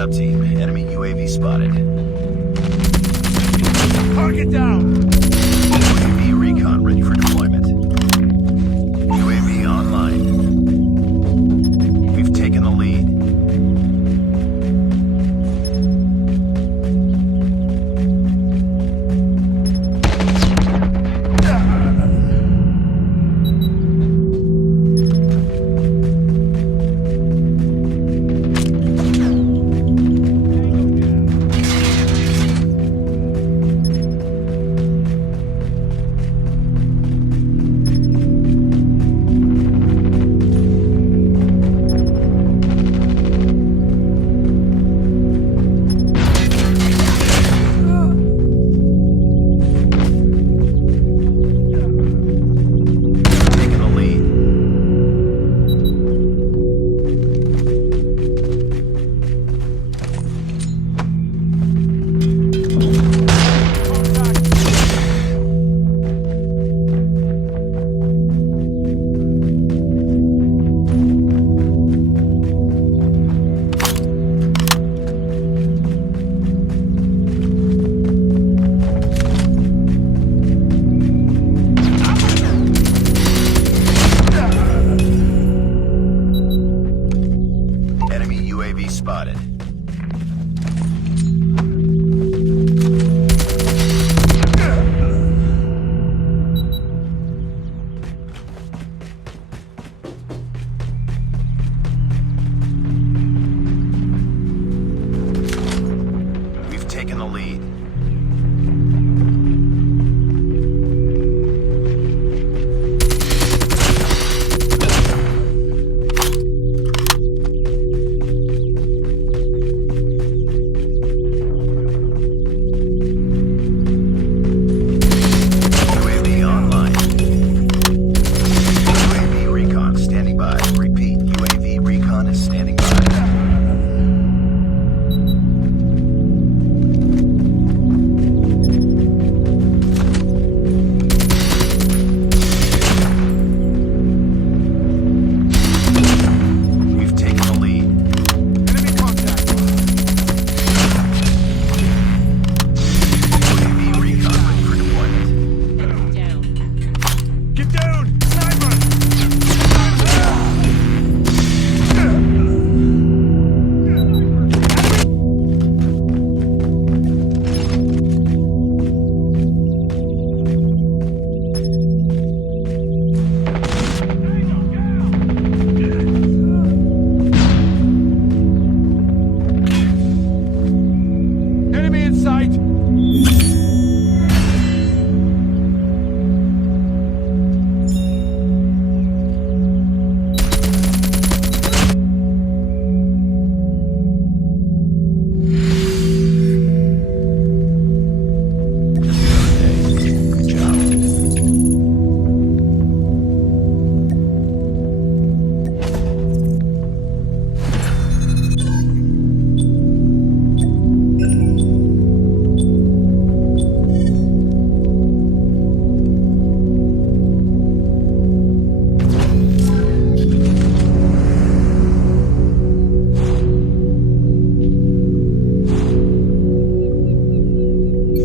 up, team. Enemy UAV spotted. Target down! UAV recon ready for deployment. UAV online. We've taken the lead. UAV spotted. We've taken the lead.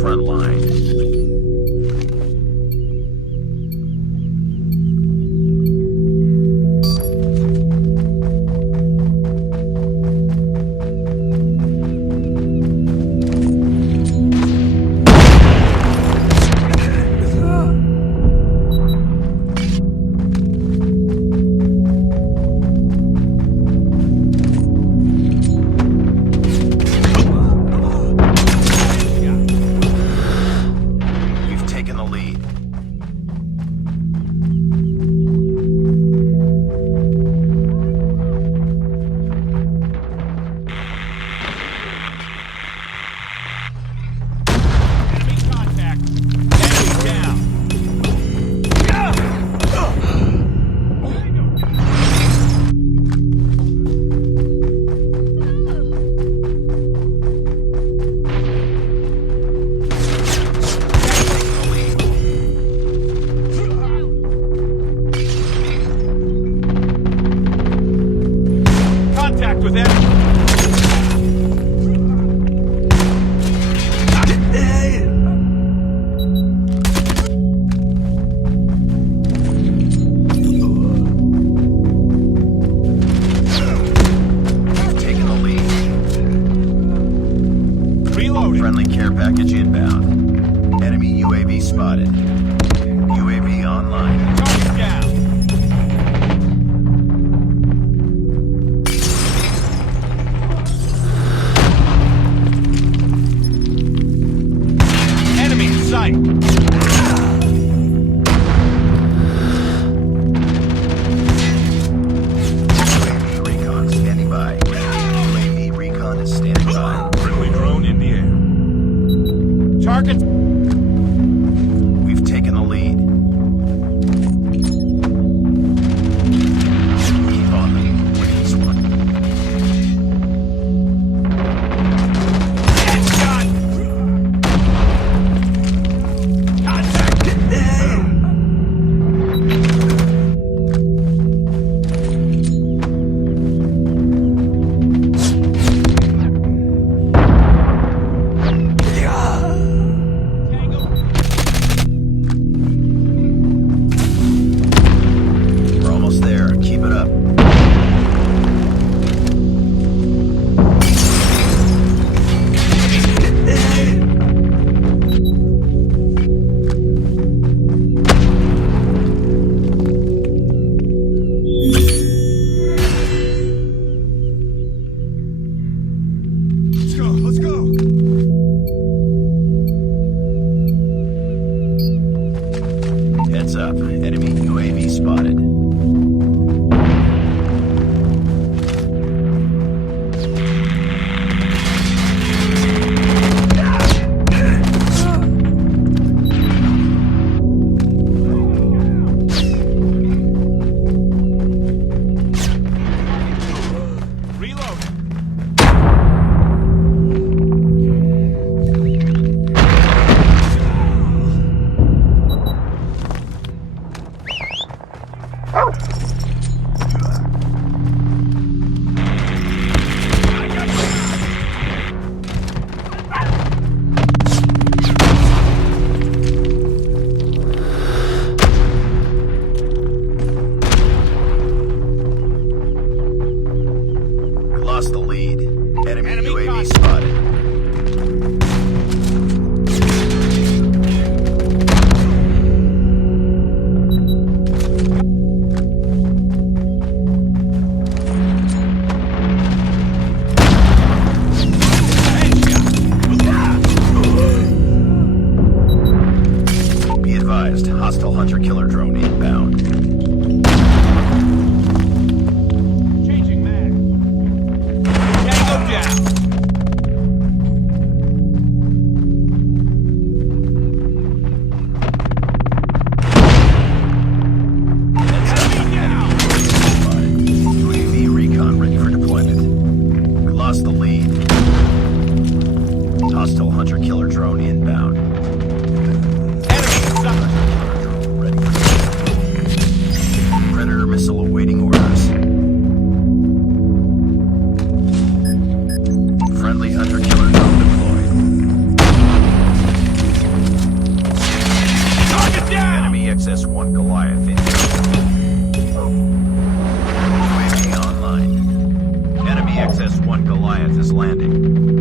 Front line. With them. package inbound. Enemy UAV spotted. UAV online. Target down. Enemy in sight. UAV recon standing by. UAV recon is standing by. Friendly drone in the air. Target. We've taken the lead. Keep on them. Win this one. Headshot. Contact. We're almost there. Keep it up. Let's go. Let's go. Heads up. Enemy UAV spotted. Reload. We lost the lead. Enemy Enemy UAV contact. spotted. Be advised, hostile hunter-killer drone inbound. Changing mag. Tango down. Enemy down. UAV recon ready for deployment. We lost the lead. Hostile hunter-killer drone inbound. Enemy in sight. Drone ready for deployment. Predator missile awaiting orders. Friendly hunter-killer drone deployed. Target down. Enemy XS-1 Goliath in. UAV online. Enemy XS-1 Goliath is landing.